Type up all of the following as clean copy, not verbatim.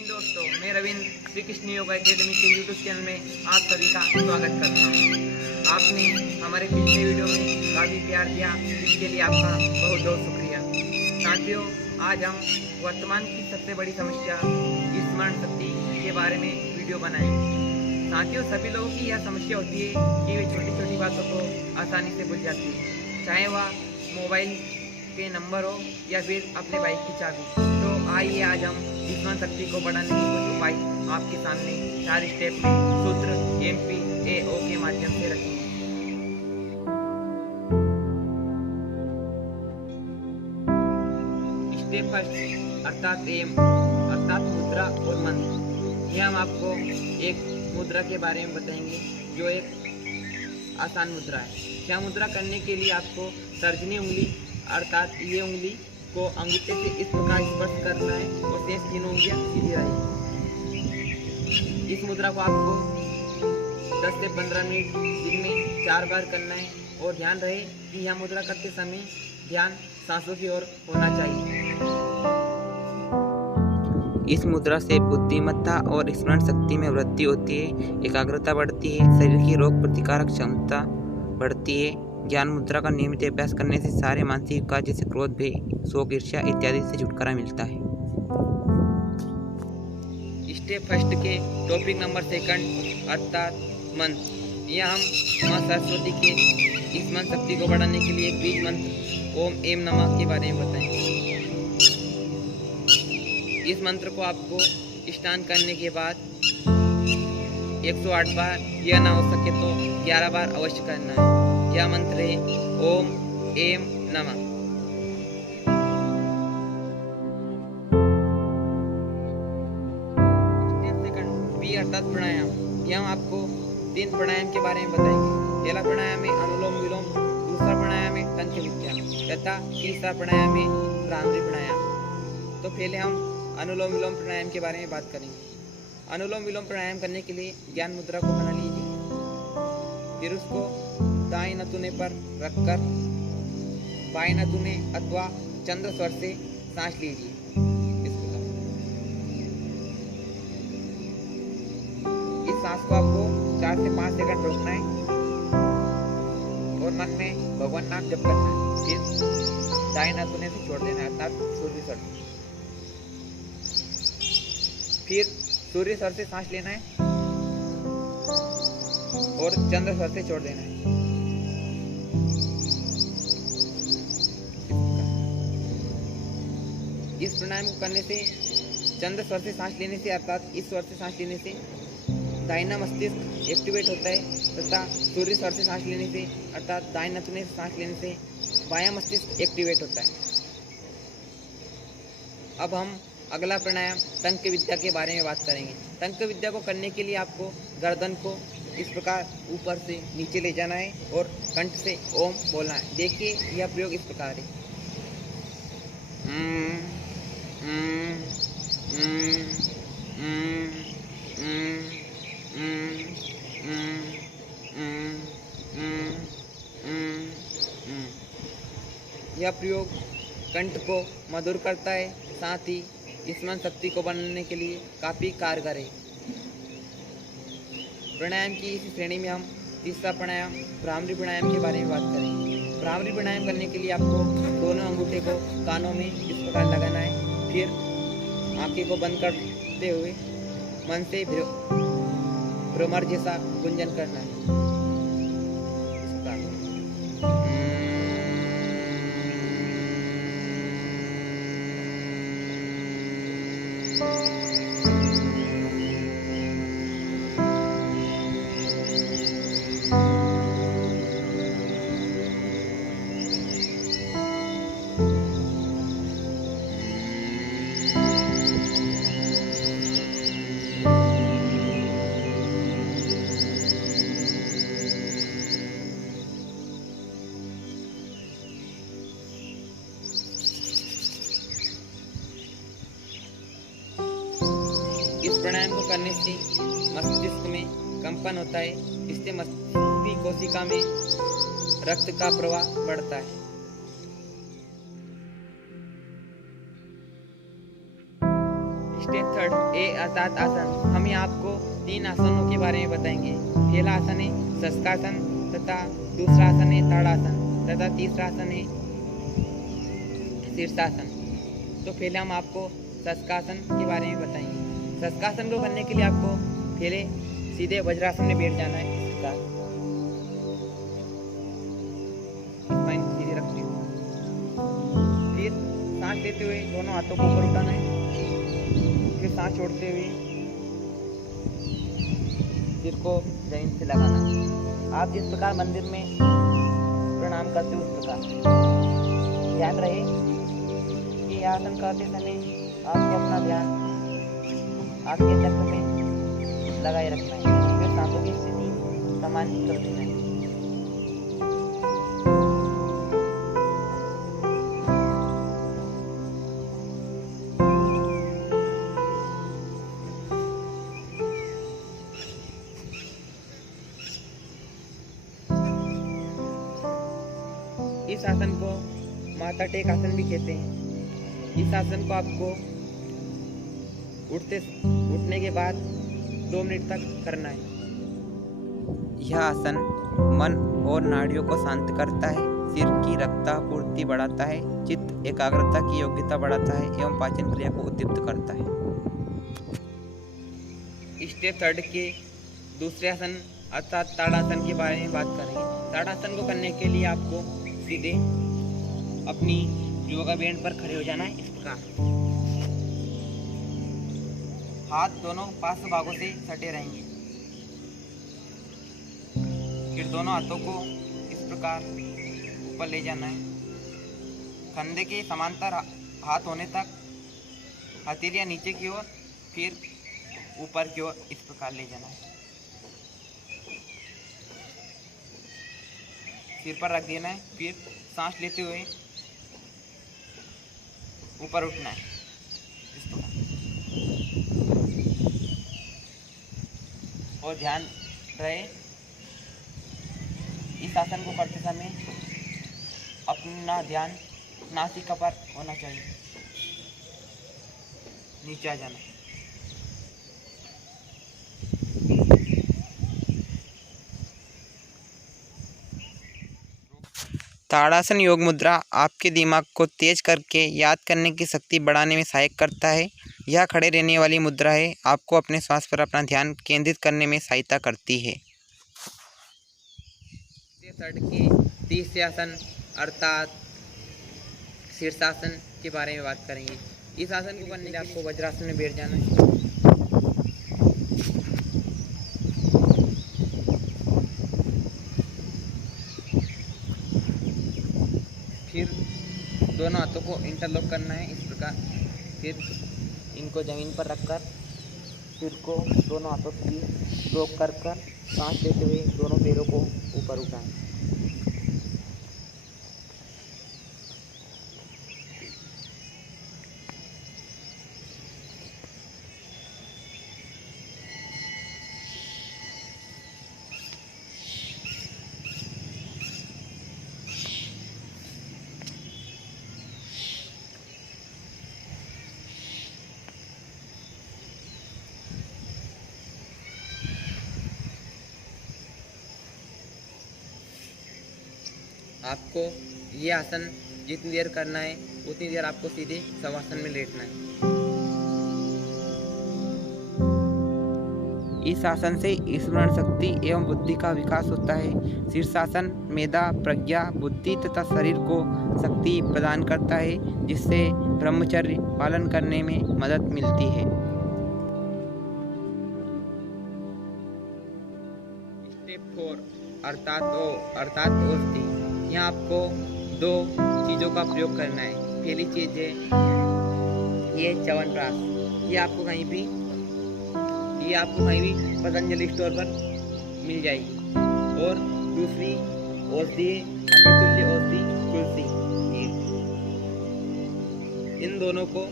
इन दोस्तों, मैं रविंद्र श्री कृष्ण योग एकेडमी के यूट्यूब चैनल में आप सभी का स्वागत करता हूँ। आपने हमारे पिछले वीडियो में काफ़ी प्यार दिया, इसके लिए आपका बहुत बहुत शुक्रिया। साथियों, आज हम वर्तमान की सबसे बड़ी समस्या स्मरण शक्ति के बारे में वीडियो बनाएंगे। साथियों, सभी लोगों की यह समस्या होती है कि वे छोटी छोटी बातों को आसानी से भूल जाती है, चाहे वह मोबाइल के नंबर हो या फिर अपने बाइक की चाबी। तो आइए आज हम स्मरण शक्ति को बढ़ाने के कुछ उपाय आपके सामने 4 स्टेप में सूत्र MPAO के माध्यम से रखेंगे। स्टेप फर्स्ट अर्थात एम अर्थात मुद्रा और मंत्र। यह हम आपको एक मुद्रा के बारे में बताएंगे जो एक आसान मुद्रा है। यह मुद्रा करने के लिए आपको तर्जनी उंगली अर्थात ये उंगली को अंगूठे से इस प्रकार स्पर्श करना है और शेष 3 उंगलियां सीधी रहेगी। इस मुद्रा को आपको 10 से 15 मिनट दिन में 4 बार करना है और ध्यान रहे कि यह मुद्रा करते समय ध्यान सांसों की ओर होना चाहिए। इस मुद्रा से बुद्धिमत्ता और स्मरण शक्ति में वृद्धि होती है, एकाग्रता बढ़ती है, शरीर की रोग प्रतिकारक क्षमता बढ़ती है। ज्ञान मुद्रा का नियमित अभ्यास करने से सारे मानसिक विकार जैसे क्रोध, भय, शोक, ईर्ष्या इत्यादि से छुटकारा मिलता है। स्टेप फर्स्ट के टॉपिक नंबर 2 अर्थात मंत्र। यह हम माँ सरस्वती के स्मरण शक्ति को बढ़ाने के लिए एक बीज मंत्र ओम एम नमः के बारे में बताएंगे। इस मंत्र को आपको स्नान करने के बाद 108 बार या ना हो सके तो 11 बार अवश्य करना है। यह मंत्र है ओम एम नमः। बी अर्थात प्राणायाम। यह हम आपको 3 प्राणायाम के बारे में बताएंगे। पहला प्राणायाम है अनुलोम विलोम, दूसरा प्राणायाम है तंत्र विद्या तथा तीसरा प्राणायाम है भ्रामरी प्राणायाम। तो पहले हम अनुलोम विलोम प्राणायाम के बारे में बात करेंगे। अनुलोम विलोम प्राणायाम करने के लिए ज्ञान मुद्रा को बना लीजिए, फिर उसको दाएं नथुने पर रखकर बाएं नथुने अथवा चंद्र स्वर से सांस लीजिए। इस सांस को आपको 4 से 5 सेकंड रोकना है और मन में भगवान नाम जप करना है। फिर दाएं नथुने से छोड़ देना है अर्थात सूर्य स्वर से। फिर सूर्य स्वर से सांस लेना है और चंद्र स्वर से छोड़ देना है। इस प्राणायाम को करने से चंद्र स्वर से सांस लेने से अर्थात इस स्वर से सांस लेने से दाहिना मस्तिष्क एक्टिवेट होता है तथा सूर्य स्वर से सांस लेने से अर्थात दाहिने नथुने से सांस लेने से बायां मस्तिष्क एक्टिवेट होता है। अब हम अगला प्राणायाम टंक विद्या के बारे में बात करेंगे। टंक विद्या को करने के लिए आपको गर्दन को इस प्रकार ऊपर से नीचे ले जाना है और कंठ से ओम बोलना है। देखिए यह प्रयोग इस प्रकार है। यह प्रयोग कंठ को मधुर करता है, साथ ही स्मरण शक्ति को बढ़ाने के लिए काफ़ी कारगर है। प्राणायाम की इस श्रेणी में हम तीसरा प्राणायाम भ्रामरी प्राणायाम के बारे में बात करेंगे। भ्रामरी प्राणायाम करने के लिए आपको दोनों अंगूठे को कानों में इस प्रकार लगाना है, फिर आंखें को बंद करते हुए मन से भ्रमर जैसा गुंजन करना है। इस प्राणायाम को करने से मस्तिष्क में कंपन होता है, इससे मस्तिष्क कोशिका में रक्त का प्रवाह बढ़ता है। स्टेप थर्ड ए अर्थात आसन। हम यहाँ आपको 3 आसनों के बारे में बताएंगे। पहला आसन है शशकासन तथा दूसरा आसन है ताड़ासन तथा तीसरा आसन है शीर्षासन। तो पहले हम आपको शशकासन के बारे में बताएंगे। शशकासन को करने के लिए आपको पहले सीधे वज्रासन में बैठ जाना है। सीधे रखते हुए फिर सांस लेते हुए दोनों हाथों को ऊपर उठाना है। फिर सांस छोड़ते हुए सिर को जमीन से लगाना है। आप जिस प्रकार मंदिर में प्रणाम करते हो उस प्रकार ध्यान रहे कि आसन करते समय आपको अपना ध्यान आपके चक्र में लगाए रखना है। फिर सांसों की स्थिति सामान्य कर देना है। इस आसन को माथा टेक आसन भी कहते हैं। इस आसन को आपको उठने के बाद 2 मिनट तक करना है। यह आसन मन और नाड़ियों को शांत करता है, सिर की रक्तापूर्ति बढ़ाता है, चित्त एकाग्रता की योग्यता बढ़ाता है एवं पाचन क्रिया को उद्दीप्त करता है। स्टेप थर्ड के दूसरे आसन अर्थात ताड़ासन के बारे में बात करेंगे। ताड़ासन को करने के लिए आपको सीधे अपनी योगा बैंड पर खड़े हो जाना है। इस प्रकार हाथ दोनों पार्श्व भागों से सटे रहेंगे। फिर दोनों हाथों को इस प्रकार ऊपर ले जाना है। कंधे के समांतर हाथ होने तक हथेलियां नीचे की ओर फिर ऊपर की ओर इस प्रकार ले जाना है। सिर पर रख देना है। फिर सांस लेते हुए ऊपर उठना है इस प्रकार। और ध्यान रहे इस आसन को करते समय अपना ध्यान नासिका पर होना चाहिए। नीचे आ जाना। ताड़ासन योग मुद्रा आपके दिमाग को तेज करके याद करने की शक्ति बढ़ाने में सहायक करता है। यह खड़े रहने वाली मुद्रा है, आपको अपने श्वास पर अपना ध्यान केंद्रित करने में सहायता करती है। थर्ड के तीसरे आसन अर्थात शीर्षासन के बारे में बात करेंगे। इस आसन को करने के लिए आपको वज्रासन में बैठ जाना है। फिर दोनों हाथों को इंटरलॉक करना है इस प्रकार। फिर इनको ज़मीन पर रखकर सिर को दोनों हाथों से रोक कर सांस लेते हुए दोनों पैरों को ऊपर उठाएं। आपको ये आसन जितनी देर करना है उतनी देर आपको सीधे शवासन में लेटना है। इस आसन से स्मरण शक्ति एवं बुद्धि का विकास होता है। शीर्षासन मेधा, प्रज्ञा, बुद्धि तथा शरीर को शक्ति प्रदान करता है, जिससे ब्रह्मचर्य पालन करने में मदद मिलती है। स्टेप 4 अर्थात औषधि। यहाँ आपको 2 चीज़ों का प्रयोग करना है। पहली चीज़ है ये च्यवनप्राश। ये आपको कहीं भी पतंजलि स्टोर पर मिल जाएगी। और दूसरी औषधि है अमृतुल्य औषधि तुलसी। इन दोनों को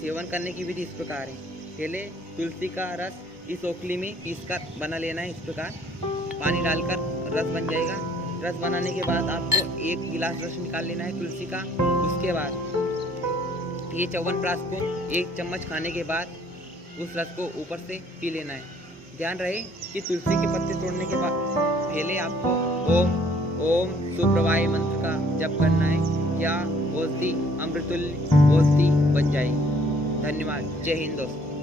सेवन करने की विधि इस प्रकार है। पहले तुलसी का रस इस ओखली में पीसकर बना लेना है। इस प्रकार पानी डालकर रस बन जाएगा। रस बनाने के बाद आपको 1 गिलास रस निकाल लेना है तुलसी का। उसके बाद ये च्यवनप्राश को 1 चम्मच खाने के बाद उस रस को ऊपर से पी लेना है। ध्यान रहे कि तुलसी के पत्ते तोड़ने के बाद पहले आपको ओम सुप्रभाय मंत्र का जप करना है, या औषधि अमृतुल्य औषधि बन जाएगी। धन्यवाद। जय हिंद दोस्तों।